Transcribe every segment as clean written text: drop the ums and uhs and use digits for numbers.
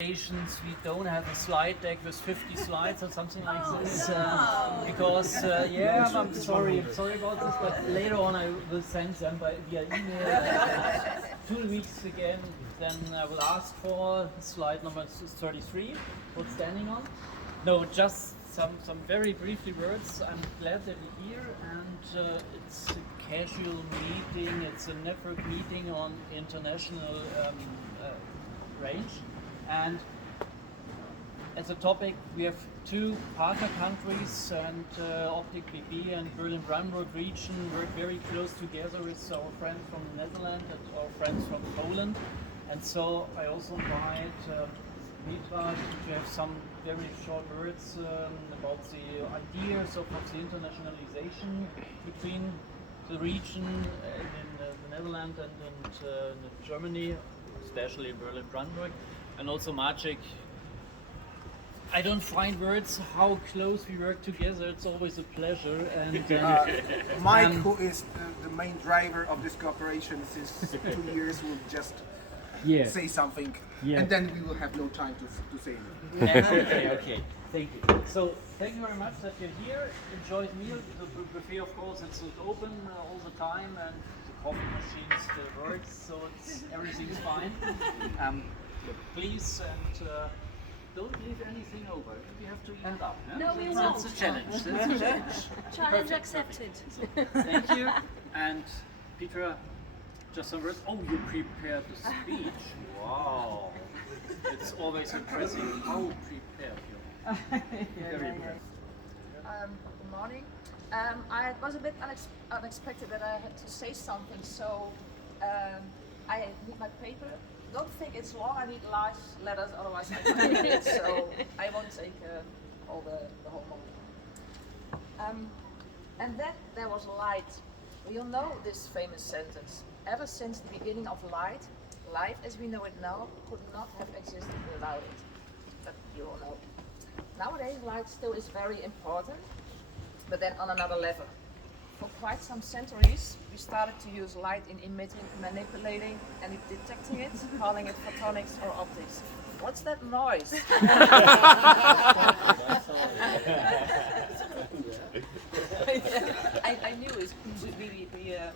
We don't have a slide deck with 50 slides or something like this because I'm sorry about this, but later on I will send them via email 2 weeks again. Then I will ask for slide number 33. What's standing on? No, just some very briefly words. I'm glad that you're here, and it's a casual meeting. It's a network meeting on international range. And as a topic, we have 2 partner countries, and OpTecBB and Berlin-Brandenburg region work very close together with our friends from the Netherlands and our friends from Poland. And so I also invite Petra to have some very short words about the ideas of the internationalization between the region in the Netherlands and Germany, especially Berlin-Brandenburg. And also Maciek, I don't find words how close we work together. It's always a pleasure. And Mike, who is the main driver of this cooperation since 2 years, will just say something, and then we will have no time to say anything. Okay. Thank you. So thank you very much that you're here. Enjoy the meal. The buffet, of course, it's open all the time, and the coffee machine still works, so everything's fine. Please, and don't leave anything over. We have to eat it up. Yeah? No, we won't. That's a challenge. That's a challenge. Challenge accepted. Thank you. And Petra, just some words. Oh, you prepared the speech. Wow. It's always impressive how prepared you are. Very impressive. Good morning. It was a bit unexpected that I had to say something, so I need my paper. Don't think it's long, I need large letters, otherwise I can't read it, so I won't take all the whole moment. And then there was light. We all know this famous sentence. Ever since the beginning of light, life as we know it now could not have existed without it. But you all know. Nowadays light still is very important, but then on another level. For quite some centuries, we started to use light in emitting, manipulating, and detecting it, calling it photonics or optics. What's that noise? I knew it.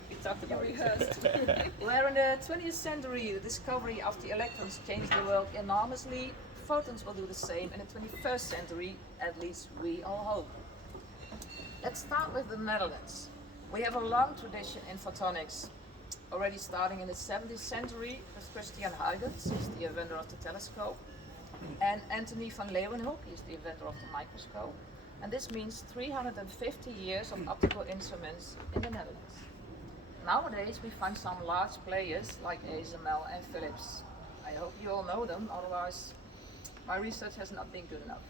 We talked about it. Where in the 20th century, the discovery of the electrons changed the world enormously, photons will do the same in the 21st century, at least we all hope. Let's start with the Netherlands. We have a long tradition in photonics, already starting in the 17th century with Christian Huygens, he's the inventor of the telescope, and Anthony van Leeuwenhoek, he's the inventor of the microscope. And this means 350 years of optical instruments in the Netherlands. Nowadays we find some large players like ASML and Philips. I hope you all know them, otherwise my research has not been good enough.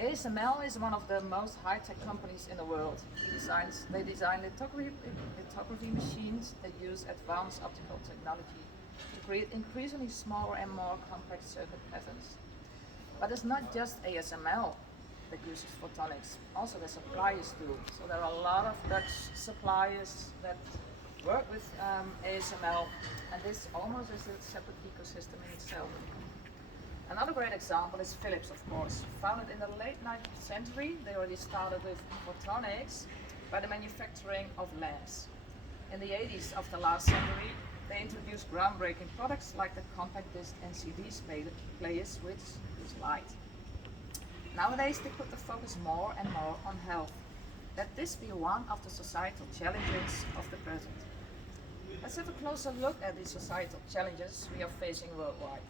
ASML is one of the most high-tech companies in the world. They design lithography machines that use advanced optical technology to create increasingly smaller and more complex circuit patterns. But it's not just ASML that uses photonics, also the suppliers do. So there are a lot of Dutch suppliers that work with ASML, and this almost is a separate ecosystem in itself. Another great example is Philips, of course. Founded in the late 19th century, they already started with photonics by the manufacturing of lamps. In the 80s of the last century, they introduced groundbreaking products like the compact disc and CD players, which use light. Nowadays, they put the focus more and more on health. Let this be one of the societal challenges of the present. Let's have a closer look at the societal challenges we are facing worldwide.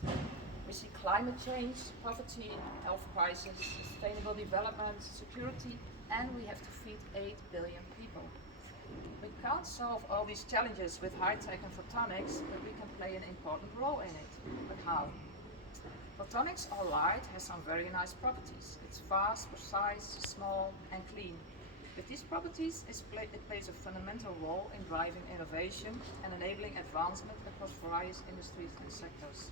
We see climate change, poverty, health crisis, sustainable development, security, and we have to feed 8 billion people. We can't solve all these challenges with high-tech and photonics, but we can play an important role in it. But how? Photonics or light has some very nice properties. It's fast, precise, small, and clean. With these properties, it plays a fundamental role in driving innovation and enabling advancement across various industries and sectors.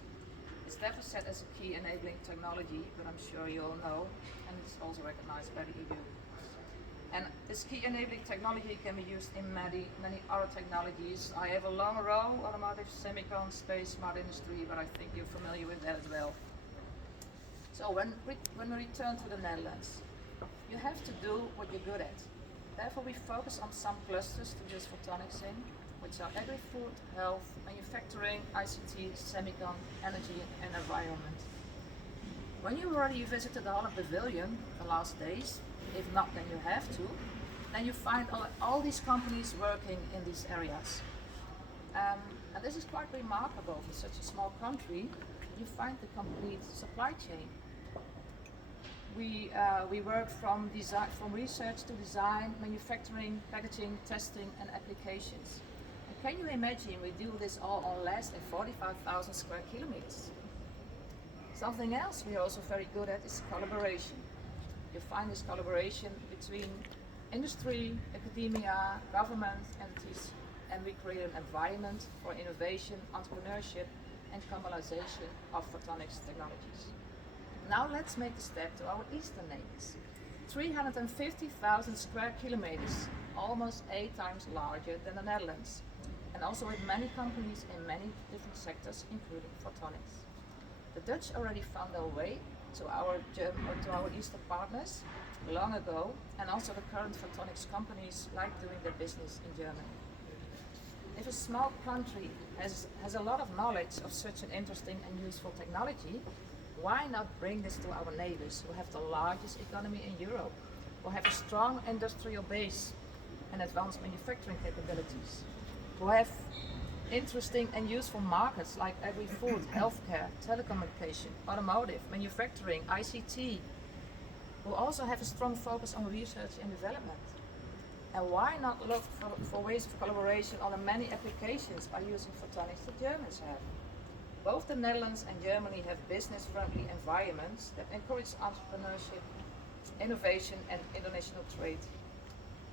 It's never set as a key enabling technology, but I'm sure you all know, and it's also recognized by the EU. And this key enabling technology can be used in many other technologies. I have a long row: automotive, semicon, space, smart industry, but I think you're familiar with that as well. So when we return to the Netherlands, you have to do what you're good at. Therefore, we focus on some clusters to use photonics in, which are agri-food, health, manufacturing, ICT, semicon, energy, and environment. When you already visited the Holland Pavilion the last days, if not, then you have to, then you find all these companies working in these areas. And this is quite remarkable for such a small country. You find the complete supply chain. We work from research to design, manufacturing, packaging, testing, and applications. And can you imagine we do this all on less than 45,000 square kilometers? Something else we are also very good at is collaboration. You find this collaboration between industry, academia, government entities, and we create an environment for innovation, entrepreneurship, and commercialization of photonics technologies. Now let's make the step to our eastern neighbors. 350,000 square kilometers, almost 8 times larger than the Netherlands, and also with many companies in many different sectors, including photonics. The Dutch already found their way to our eastern partners long ago, and also the current photonics companies like doing their business in Germany. If a small country has a lot of knowledge of such an interesting and useful technology, why not bring this to our neighbors who have the largest economy in Europe, who have a strong industrial base and advanced manufacturing capabilities, who have interesting and useful markets like agri-food, healthcare, telecommunication, automotive, manufacturing, ICT, who also have a strong focus on research and development. And why not look for ways of collaboration on the many applications by using photonics the Germans have? Both the Netherlands and Germany have business-friendly environments that encourage entrepreneurship, innovation, and international trade.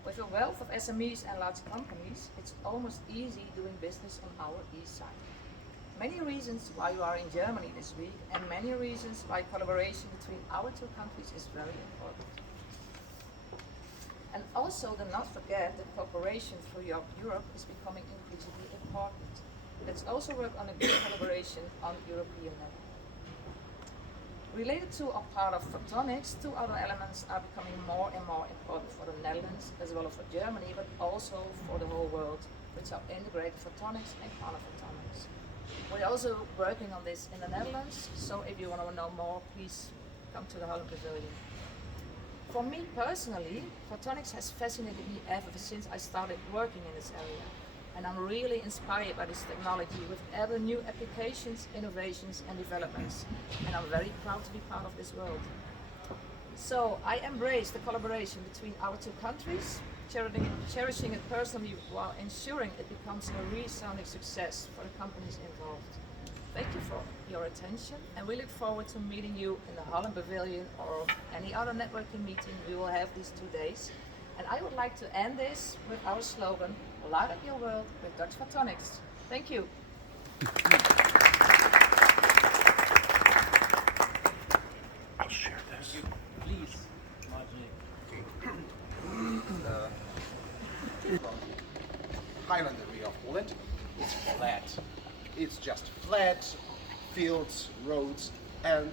With a wealth of SMEs and large companies, it's almost easy doing business on our east side. Many reasons why you are in Germany this week, and many reasons why collaboration between our two countries is very important. And also, do not forget that cooperation throughout Europe is becoming increasingly important. Let's also work on a good collaboration on European level. Related to or part of photonics, 2 other elements are becoming more and more important for the Netherlands as well as for Germany, but also for the whole world, which are integrated photonics and quantum photonics. We're also working on this in the Netherlands, so if you want to know more, please come to the Holland Pavilion. For me personally, photonics has fascinated me ever since I started working in this area. And I'm really inspired by this technology with ever new applications, innovations and developments. And I'm very proud to be part of this world. So I embrace the collaboration between our two countries, cherishing it personally while ensuring it becomes a resounding success for the companies involved. Thank you for your attention, and we look forward to meeting you in the Holland Pavilion or any other networking meeting we will have these 2 days. And I would like to end this with our slogan, Light Up Your World with Dutch Photonics. Thank you. I'll share this. Please, Marjorie. Highland area of Poland, it's flat. It's just flat fields, roads, and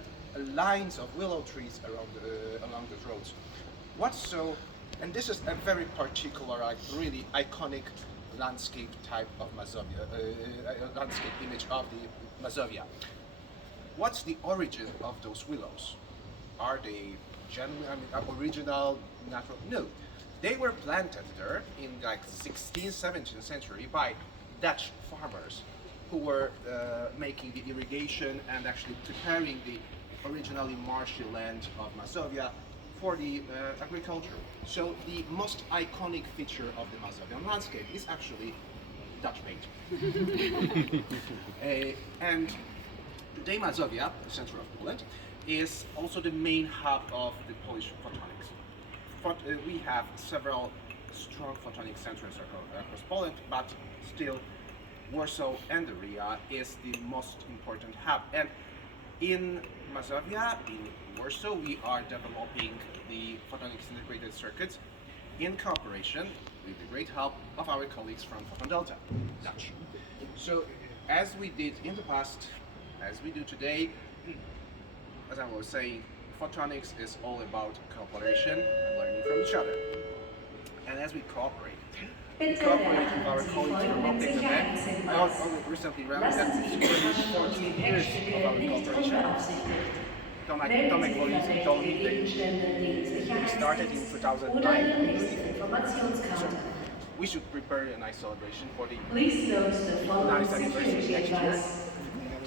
lines of willow trees along the roads. And this is a very particular, really iconic landscape type of Mazovia, landscape image of the Mazovia. What's the origin of those willows? Are they original, natural? No, they were planted there in like 16th, 17th century by Dutch farmers who were making the irrigation and actually preparing the originally marshy land of Mazovia for the agriculture. So the most iconic feature of the Mazovian landscape is actually Dutch made. And today Mazovia, the center of Poland, is also the main hub of the Polish photonics. We have several strong photonic centers across Poland, but still Warsaw and the Riga is the most important hub. And in Mazovia, in Warsaw, we are developing the photonics integrated circuits in cooperation with the great help of our colleagues from Photon Delta, Dutch. So, as we did in the past, as we do today, as I was saying, photonics is all about cooperation and learning from each other. And as we cooperate with our colleagues from OpTecBB. I only recently read that it's 14 years of our cooperation. Tomek Wolin told me that we started in 2009. So we should prepare a nice celebration for the nice anniversary next year.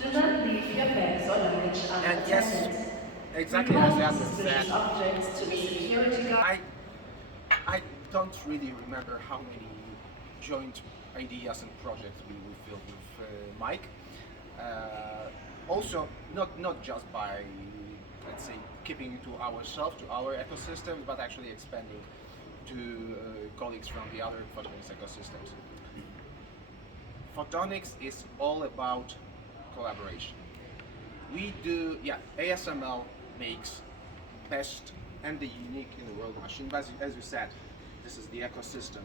Do not leave your bags or luggage And yes, unattended. exactly as Adrian Switch said, objects to the security guard. I don't really remember how many joint ideas and projects we filled with Mike. Also, not just by, let's say, keeping it to ourselves, to our ecosystems, but actually expanding to colleagues from the other photonics ecosystems. Photonics is all about collaboration. We do, ASML makes best and the unique in the world machine. But as you said, this is the ecosystem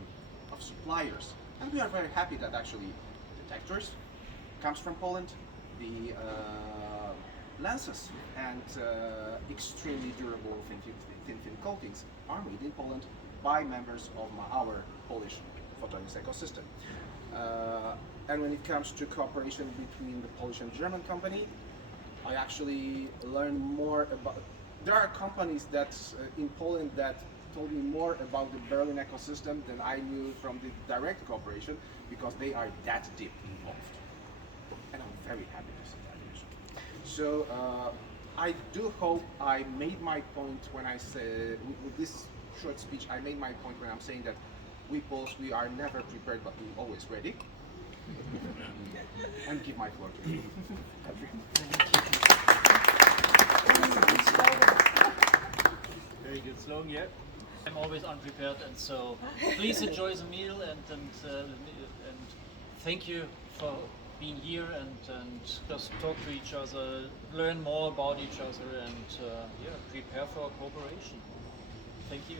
of suppliers, and we are very happy that actually detectors comes from Poland, the lenses and extremely durable thin film coatings are made in Poland by members of our Polish photonics ecosystem. And when it comes to cooperation between the Polish and German company, I actually learned more about. There are companies that in Poland that told me more about the Berlin ecosystem than I knew from the direct cooperation, because they are that deep involved. And I'm very happy to see that. So I do hope I made my point when I said, with this short speech, I made my point when I'm saying that we Poles, we are never prepared, but we're always ready. And give my floor to you. Very good slogan, yeah. I'm always unprepared, and so please enjoy the meal and thank you for being here and just talk to each other, learn more about each other, and prepare for cooperation. Thank you.